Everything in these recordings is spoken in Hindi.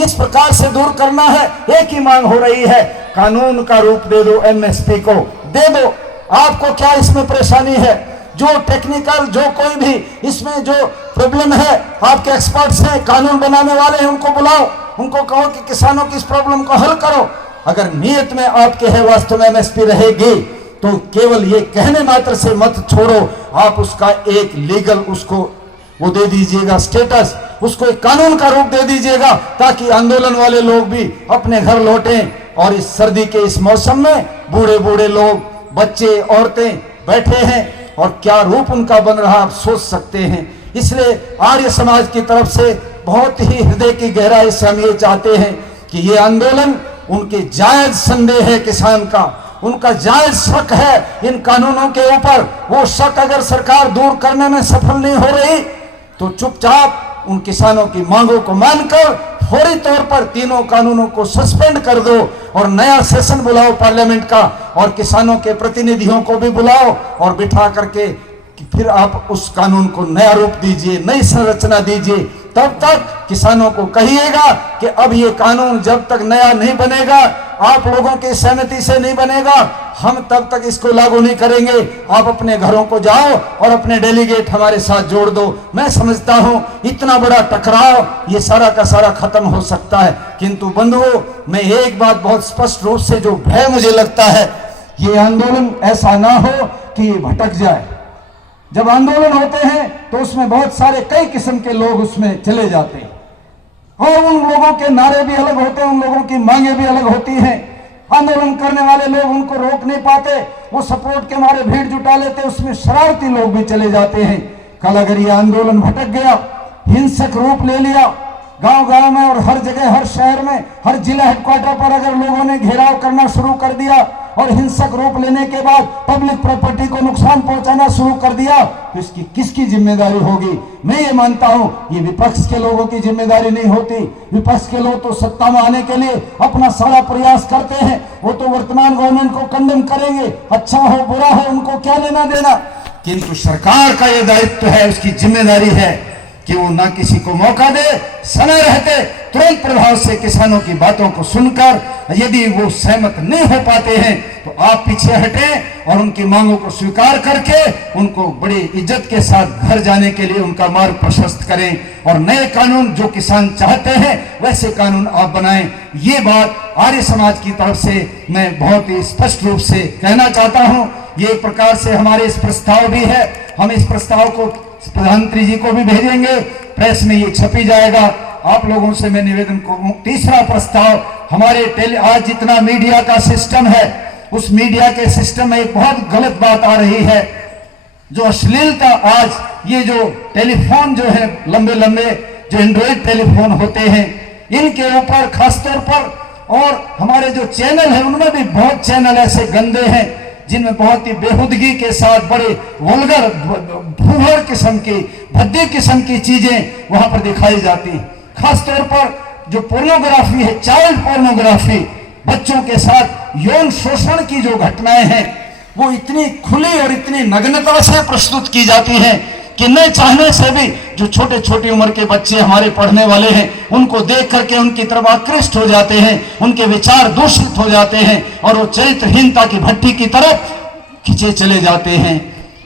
किस प्रकार से दूर करना है, एक ही मांग हो रही है, कानून का रूप दे दो, एमएसपी को दे दो। आपको क्या इसमें परेशानी है? जो टेक्निकल, जो कोई भी इसमें जो प्रॉब्लम है, आपके एक्सपर्ट्स हैं, कानून बनाने वाले हैं, उनको बुलाओ, उनको कहो कि किसानों की इस प्रॉब्लम को हल करो। अगर नीयत में आपके है वास्तव में एमएसपी रहेगी तो केवल ये कहने मात्र से मत छोड़ो, आप उसका एक लीगल उसको वो दे दीजिएगा स्टेटस, उसको एक कानून का रूप दे दीजिएगा, ताकि आंदोलन वाले लोग भी अपने घर लौटें। और इस सर्दी के इस मौसम में बूढ़े बूढ़े लोग, बच्चे, औरतें बैठे हैं और क्या रूप उनका बन रहा आप सोच सकते हैं। इसलिए आर्य समाज की तरफ से बहुत ही हृदय की गहराई से हम ये चाहते हैं कि ये आंदोलन, उनके जायज संदेह है किसान का, उनका जायज शक है इन कानूनों के ऊपर, वो शक अगर सरकार दूर करने में सफल नहीं हो रही तो चुपचाप उन किसानों की मांगों को मानकर फौरी तौर पर तीनों कानूनों को सस्पेंड कर दो और नया सेशन बुलाओ पार्लियामेंट का, और किसानों के प्रतिनिधियों को भी बुलाओ और बिठा करके फिर आप उस कानून को नया रूप दीजिए, नई संरचना दीजिए। तब तक किसानों को कहिएगा कि अब ये कानून जब तक नया नहीं बनेगा, आप लोगों की सहमति से नहीं बनेगा, हम तब तक इसको लागू नहीं करेंगे। आप अपने घरों को जाओ और अपने डेलीगेट हमारे साथ जोड़ दो। मैं समझता हूं इतना बड़ा टकराव ये सारा का सारा खत्म हो सकता है। किंतु बंधुओं, मैं एक बात बहुत स्पष्ट रूप से जो भय मुझे लगता है, ये आंदोलन ऐसा ना हो कि ये भटक जाए। जब आंदोलन होते हैं तो उसमें बहुत सारे कई किस्म के लोग उसमें चले जाते हैं और उन लोगों के नारे भी अलग होते हैं, उन लोगों की मांगे भी अलग होती हैं। आंदोलन करने वाले लोग उनको रोक नहीं पाते, वो सपोर्ट के मारे भीड़ जुटा लेते, उसमें शरारती लोग भी चले जाते हैं। कल अगर ये आंदोलन भटक गया, हिंसक रूप ले लिया, गांव गांव में और हर जगह, हर शहर में, हर जिला हेडक्वार्टर पर अगर लोगों ने घेराव करना शुरू कर दिया और हिंसक रूप लेने के बाद पब्लिक प्रॉपर्टी को नुकसान पहुंचाना शुरू कर दिया, तो इसकी किसकी जिम्मेदारी होगी? मैं ये मानता हूं ये विपक्ष के लोगों की जिम्मेदारी नहीं होती। विपक्ष के लोग तो सत्ता में आने के लिए अपना सारा प्रयास करते हैं, वो तो वर्तमान गवर्नमेंट को कंडेम करेंगे, अच्छा हो बुरा हो उनको क्या लेना देना। किंतु सरकार का ये दायित्व है, उसकी जिम्मेदारी है कि वो ना किसी को मौका दे, समय रहते तुरंत प्रभाव से किसानों की बातों को सुनकर यदि वो सहमत नहीं हो पाते हैं तो आप पीछे हटें और उनकी मांगों को स्वीकार करके उनको बड़ी इज्जत के साथ घर जाने के लिए उनका मार्ग प्रशस्त करें और नए कानून जो किसान चाहते हैं वैसे कानून आप बनाएं। ये बात आर्य समाज की तरफ से मैं बहुत ही स्पष्ट रूप से कहना चाहता हूं। ये एक प्रकार से हमारे इस प्रस्ताव भी है, हम इस प्रस्ताव को प्रधानमंत्री जी को भी भेजेंगे, प्रेस में ये छपी जाएगा। आप लोगों से मैं निवेदन करूं, तीसरा प्रस्ताव हमारे आज जितना मीडिया का सिस्टम है उस मीडिया के सिस्टम में एक बहुत गलत बात आ रही है, जो अश्लीलता, आज ये जो टेलीफोन जो है लंबे लंबे जो एंड्रॉइड टेलीफोन होते हैं इनके ऊपर खासतौर पर, और हमारे जो चैनल है उनमें भी बहुत चैनल ऐसे गंदे हैं जिनमें बहुत ही बेहुदगी के साथ बड़े वल्गर भूहड़ किस्म की, भद्दे किस्म की चीजें वहां पर दिखाई जाती। खासतौर पर जो पोर्नोग्राफी है, चाइल्ड पोर्नोग्राफी, बच्चों के साथ यौन शोषण की जो घटनाएं हैं वो इतनी खुली और इतनी नग्नता से प्रस्तुत की जाती हैं कि न चाहने से भी जो छोटे छोटी उम्र के बच्चे हमारे पढ़ने वाले हैं उनको देख करके उनकी तरफ आकृष्ट हो जाते हैं, उनके विचार दूषित हो जाते हैं और वो चरित्रहीनता की भट्टी की तरफ खींचे चले जाते हैं।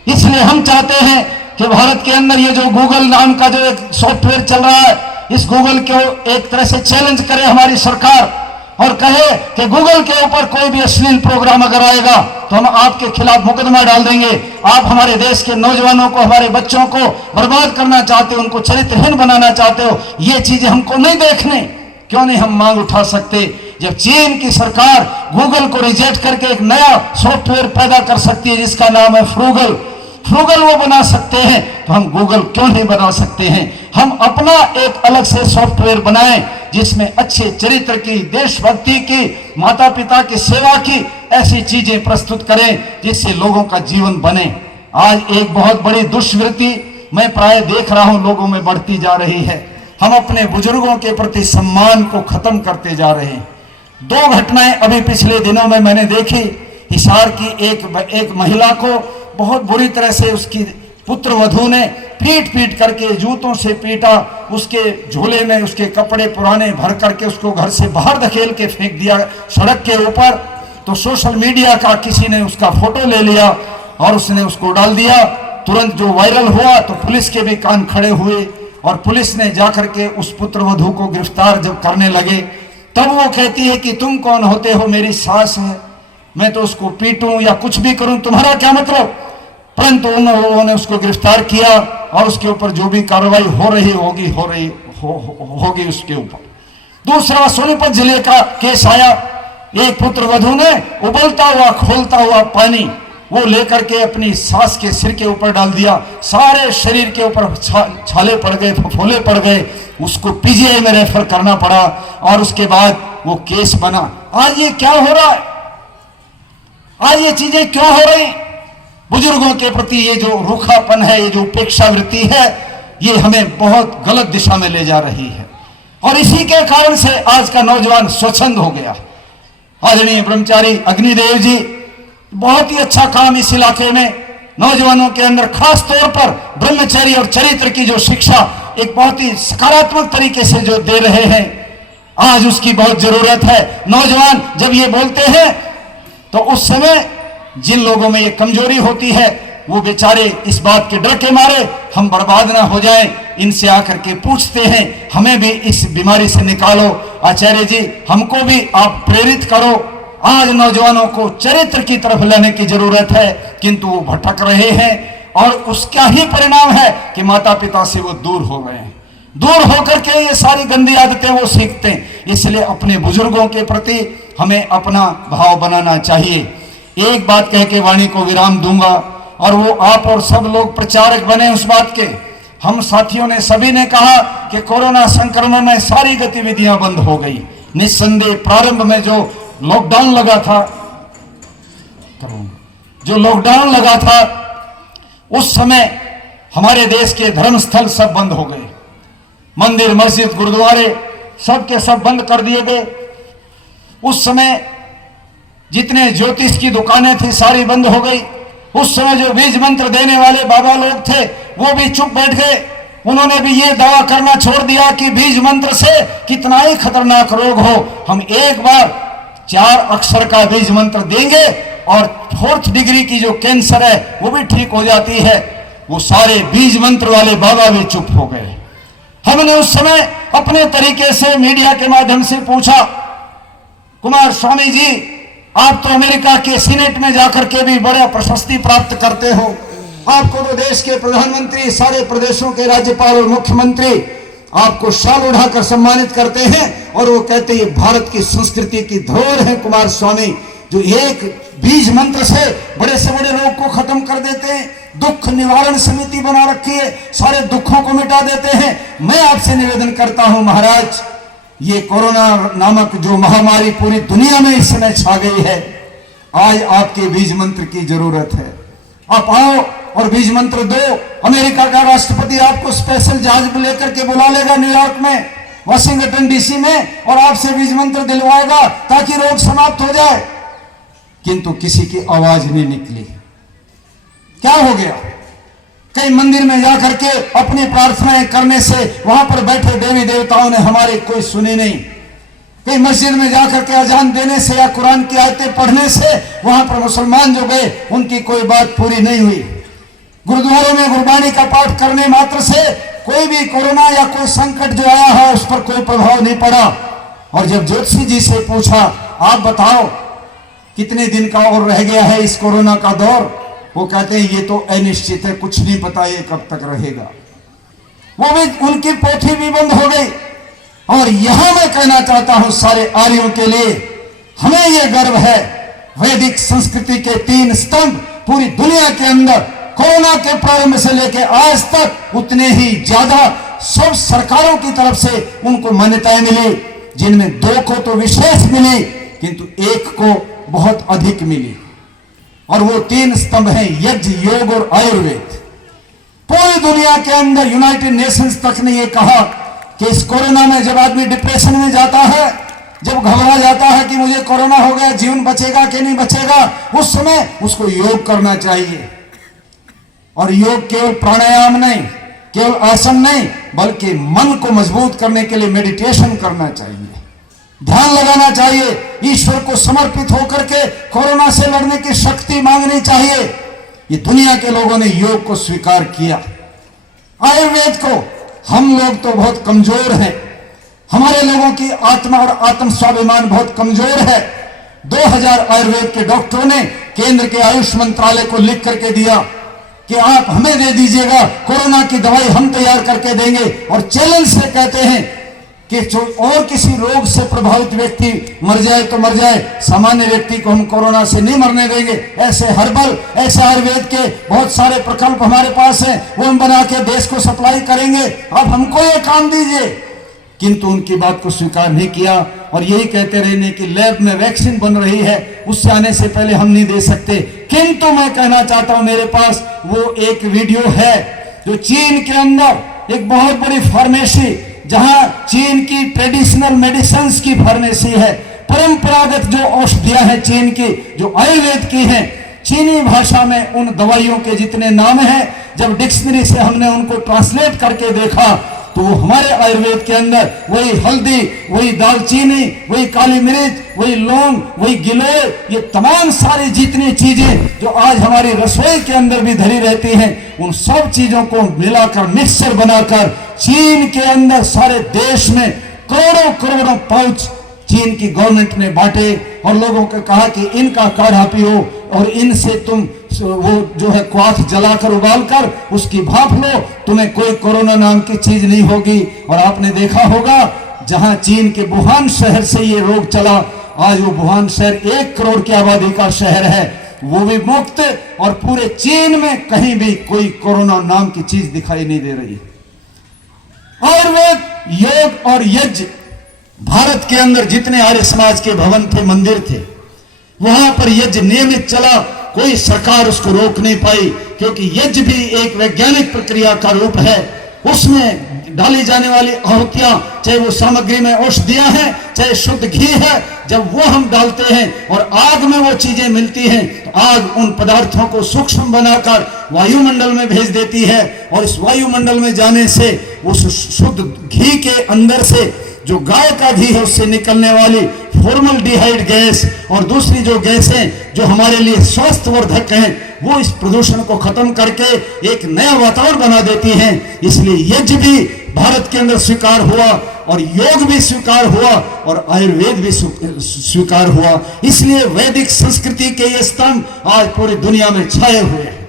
इसलिए हम चाहते हैं कि भारत के अंदर ये जो गूगल नाम का जो एक सॉफ्टवेयर चल रहा है, इस गूगल को एक तरह से चैलेंज करे हमारी सरकार और कहे कि गूगल के ऊपर कोई भी अश्लील प्रोग्राम अगर आएगा तो हम आपके खिलाफ मुकदमा डाल देंगे। आप हमारे देश के नौजवानों को, हमारे बच्चों को बर्बाद करना चाहते हो, उनको चरित्रहीन बनाना चाहते हो, ये चीजें हमको नहीं देखने। क्यों नहीं हम मांग उठा सकते? जब चीन की सरकार गूगल को रिजेक्ट करके एक नया सॉफ्टवेयर पैदा कर सकती है जिसका नाम है फ्रूगल वो बना सकते हैं, तो हम गूगल क्यों नहीं बना सकते हैं? हम अपना एक अलग से सॉफ्टवेयर बनाएं जिसमें अच्छे चरित्र की, देशभक्ति की, माता पिता की सेवा की ऐसी चीजें प्रस्तुत करें जिससे लोगों का जीवन बने। आज एक बहुत बड़ी दुष्वृत्ति मैं प्राय देख रहा हूं लोगों में बढ़ती जा रही है। हम अपने बुजुर्गों के प्रति सम्मान को खत्म करते जा रहे हैं। दो घटनाएं अभी पिछले दिनों में मैंने देखी। हिसार की एक महिला को बहुत बुरी तरह से उसकी पुत्र वधू ने पीट पीट करके जूतों से पीटा, उसके झोले में उसके कपड़े पुराने भर करके उसको घर से बाहर धकेल के फेंक दिया सड़क के ऊपर। तो सोशल मीडिया का किसी ने उसका फोटो ले लिया और उसने उसको डाल दिया। तुरंत जो वायरल हुआ तो पुलिस के भी कान खड़े हुए और पुलिस ने जाकर के उस पुत्र वधू को गिरफ्तार जब करने लगे, तब वो कहती है कि तुम कौन होते हो, मेरी सास है, मैं तो उसको पीटूं या कुछ भी करूं, तुम्हारा क्या मतलब। परंतु उन लोगों ने उसको गिरफ्तार किया और उसके ऊपर जो भी कार्रवाई हो रही होगी उसके ऊपर। दूसरा सोनीपत जिले का केस आया, एक पुत्र वधू ने उबलता हुआ खोलता हुआ पानी वो लेकर के अपनी सास के सिर के ऊपर डाल दिया, सारे शरीर के ऊपर छाले पड़ गए, फफोले पड़ गए, उसको पीजीआई में रेफर करना पड़ा और उसके बाद वो केस बना। आज ये क्या हो रहा है, आज ये चीजें क्यों हो रही? बुजुर्गों के प्रति ये जो रूखापन है, ये जो उपेक्षा वृत्ति है, ये हमें बहुत गलत दिशा में ले जा रही है और इसी के कारण से आज का नौजवान स्वच्छंद हो गया। आदरणीय ब्रह्मचारी अग्निदेव जी बहुत ही अच्छा काम इस इलाके में नौजवानों के अंदर खास तौर पर ब्रह्मचर्य और चरित्र की जो शिक्षा एक बहुत ही सकारात्मक तरीके से जो दे रहे हैं, आज उसकी बहुत जरूरत है। नौजवान जब ये बोलते हैं तो उस समय जिन लोगों में ये कमजोरी होती है वो बेचारे इस बात के डर के मारे हम बर्बाद ना हो जाएं, इनसे आकर के पूछते हैं हमें भी इस बीमारी से निकालो। आचार्य जी हमको भी आप प्रेरित करो। आज नौजवानों को चरित्र की तरफ लाने की जरूरत है, किंतु वो भटक रहे हैं और उसका ही परिणाम है कि माता पिता से वो दूर हो गए हैं। दूर होकर के ये सारी गंदी आदतें वो सीखते हैं। इसलिए अपने बुजुर्गों के प्रति हमें अपना भाव बनाना चाहिए। एक बात कह के वाणी को विराम दूंगा और वो आप और सब लोग प्रचारक बने उस बात के। हम साथियों ने सभी ने कहा कि कोरोना संक्रमण में सारी गतिविधियां बंद हो गई। निस्संदेह प्रारंभ में जो लॉकडाउन लगा था उस समय हमारे देश के धर्मस्थल सब बंद हो गए, मंदिर मस्जिद गुरुद्वारे सब के सब बंद कर दिए गए। उस समय जितने ज्योतिष की दुकानें थी सारी बंद हो गई। उस समय जो बीज मंत्र देने वाले बाबा लोग थे वो भी चुप बैठ गए। उन्होंने भी ये दावा करना छोड़ दिया कि बीज मंत्र से कितना ही खतरनाक रोग हो, हम एक बार 4 अक्षर का बीज मंत्र देंगे और 4th डिग्री की जो कैंसर है वो भी ठीक हो जाती है। वो सारे बीज मंत्र वाले बाबा भी चुप हो गए। हमने उस समय अपने तरीके से मीडिया के माध्यम से पूछा, कुमार स्वामी जी आप तो अमेरिका के सीनेट में जाकर के भी बड़ा प्रशस्ति प्राप्त करते हो, आपको तो देश के प्रधानमंत्री, सारे प्रदेशों के राज्यपाल और मुख्यमंत्री आपको शाल उठाकर सम्मानित करते हैं और वो कहते हैं भारत की संस्कृति की धरोहर है कुमार स्वामी, जो एक बीज मंत्र से बड़े रोग को खत्म कर देते हैं, दुख निवारण समिति बना रखी है, सारे दुखों को मिटा देते हैं। मैं आपसे निवेदन करता हूं महाराज, ये कोरोना नामक जो महामारी पूरी दुनिया में इस समय छा गई है, आज आपके बीज मंत्र की जरूरत है। आप आओ और बीज मंत्र दो। अमेरिका का राष्ट्रपति आपको स्पेशल जहाज लेकर के बुला लेगा न्यूयॉर्क में, वाशिंगटन डीसी में, और आपसे बीज मंत्र दिलवाएगा ताकि रोग समाप्त हो जाए। किंतु किसी की आवाज नहीं निकली। क्या हो गया? कई मंदिर में जाकर के अपनी प्रार्थनाएं करने से वहां पर बैठे देवी देवताओं ने हमारे कोई सुनी नहीं। कई मस्जिद में जाकर के अजान देने से या कुरान की आयतें पढ़ने से वहां पर मुसलमान जो गए उनकी कोई बात पूरी नहीं हुई। गुरुद्वारों में गुरबानी का पाठ करने मात्र से कोई भी कोरोना या कोई संकट जो आया है उस पर कोई प्रभाव नहीं पड़ा। और जब ज्योतिषी जी से पूछा आप बताओ कितने दिन का और रह गया है इस कोरोना का दौर, वो कहते हैं ये तो अनिश्चित है, कुछ नहीं पता ये कब तक रहेगा। वो भी उनकी पोथी भी बंद हो गई। और यहां मैं कहना चाहता हूं सारे आर्यों के लिए, हमें यह गर्व है वैदिक संस्कृति के 3 स्तंभ पूरी दुनिया के अंदर कोरोना के प्रारंभ से लेकर आज तक उतने ही ज्यादा सब सरकारों की तरफ से उनको मान्यताएं मिली, जिनमें 2 को तो विशेष मिली किंतु 1 को बहुत अधिक मिली। और वो 3 स्तंभ हैं यज्ञ, योग और आयुर्वेद। पूरी दुनिया के अंदर यूनाइटेड नेशंस तक ने ये कहा कि इस कोरोना में जब आदमी डिप्रेशन में जाता है, जब घबरा जाता है कि मुझे कोरोना हो गया, जीवन बचेगा कि नहीं बचेगा, उस समय उसको योग करना चाहिए। और योग केवल प्राणायाम नहीं, केवल आसन नहीं, बल्कि मन को मजबूत करने के लिए मेडिटेशन करना चाहिए, ध्यान लगाना चाहिए, ईश्वर को समर्पित होकर के कोरोना से लड़ने की शक्ति मांगनी चाहिए। ये दुनिया के लोगों ने योग को स्वीकार किया। आयुर्वेद को हम लोग तो बहुत कमजोर हैं, हमारे लोगों की आत्मा और आत्म स्वाभिमान बहुत कमजोर है। 2000 आयुर्वेद के डॉक्टरों ने केंद्र के आयुष मंत्रालय को लिख करके दिया कि आप हमें दे दीजिएगा, कोरोना की दवाई हम तैयार करके देंगे, और चैलेंज से कहते हैं कि जो और किसी रोग से प्रभावित व्यक्ति मर जाए तो मर जाए, सामान्य व्यक्ति को हम कोरोना से नहीं मरने देंगे। ऐसे हर्बल, ऐसे आयुर्वेद के बहुत सारे प्रकल्प हमारे पास हैं, वो हम बना के देश को सप्लाई करेंगे, आप हमको ये काम दीजिए। किंतु उनकी बात को स्वीकार नहीं किया और यही कहते रहने कि लैब में वैक्सीन बन रही है, उससे आने से पहले हम नहीं दे सकते। किंतु मैं कहना चाहता हूं, मेरे पास वो एक वीडियो है जो चीन के अंदर एक बहुत बड़ी फार्मेसी, जहां चीन की ट्रेडिशनल मेडिसिन की फार्मेसी है, परंपरागत जो औषधियां हैं चीन की, जो आयुर्वेद की हैं, चीनी भाषा में उन दवाइयों के जितने नाम हैं, जब डिक्शनरी से हमने उनको ट्रांसलेट करके देखा तो वो हमारे आयुर्वेद के अंदर वही हल्दी, वही दालचीनी, वही काली मिर्च, वही लौंग, वही गिलोय, ये तमाम सारी जितनी चीजें जो आज हमारी रसोई के अंदर भी धरी रहती हैं, उन सब चीजों को मिलाकर मिक्सचर बनाकर चीन के अंदर सारे देश में करोड़ों करोड़ों पाउच चीन की गवर्नमेंट ने बांटे और लोगों को कहा कि इनका काढ़ा पियो और इनसे तुम वो जो है क्वाथ जलाकर उबालकर उसकी भाप लो, तुम्हें कोई कोरोना नाम की चीज नहीं होगी। और आपने देखा होगा जहां चीन के वुहान शहर से ये रोग चला, आज वो वुहान शहर 1 करोड़ की आबादी का शहर है, वो भी मुक्त, और पूरे चीन में कहीं भी कोई कोरोना नाम की चीज दिखाई नहीं दे रही। आयुर्वेद, योग और यज्ञ, भारत के अंदर जितने आर्य समाज के भवन थे, मंदिर थे, वहां पर यज्ञ नियमित चला, कोई सरकार उसको रोक नहीं पाई, क्योंकि यज्ञ भी एक वैज्ञानिक प्रक्रिया का रूप है। उसमें डाली जाने वाली आहुतियां, चाहे वो सामग्री में औषधियां हैं, चाहे शुद्ध घी है, जब वो हम डालते हैं और आग में वो चीजें मिलती हैं, तो आग उन पदार्थों को सूक्ष्म बनाकर वायुमंडल में भेज देती है, और इस वायुमंडल में जाने से उस शुद्ध घी के अंदर से जो गाय का घी है उससे निकलने वाली फॉर्मल्डिहाइड गैस और दूसरी जो गैसें जो हमारे लिए स्वास्थ्यवर्धक हैं, वो इस प्रदूषण को खत्म करके एक नया वातावरण बना देती हैं। इसलिए यज्ञ भी भारत के अंदर स्वीकार हुआ और योग भी स्वीकार हुआ और आयुर्वेद भी स्वीकार हुआ। इसलिए वैदिक संस्कृति के ये स्तंभ आज पूरी दुनिया में छाए हुए हैं।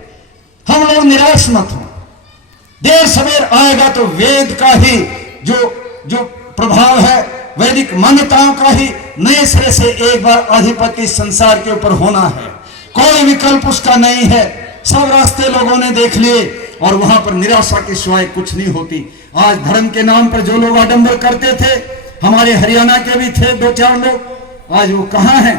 हम लोग निराश मत हो, देर सवेर आएगा तो वेद का ही जो प्रभाव है, वैदिक मान्यताओं का ही नए सिरे से एक बार आधिपत्य संसार के ऊपर होना है। कोई विकल्प उसका नहीं है, सब रास्ते लोगों ने देख लिए और वहां पर निराशा के सिवाय कुछ नहीं होती। आज धर्म के नाम पर जो लोग आडंबर करते थे, हमारे हरियाणा के भी थे 2-4 लोग, आज वो कहां हैं?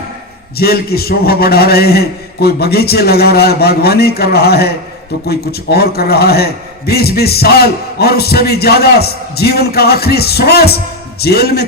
जेल की शोभा बढ़ा रहे हैं, कोई बगीचे लगा रहा है, बागवानी कर रहा है, तो कोई कुछ और कर रहा है। 20-20 साल और उससे भी ज्यादा जीवन का आखिरी श्वास जेल में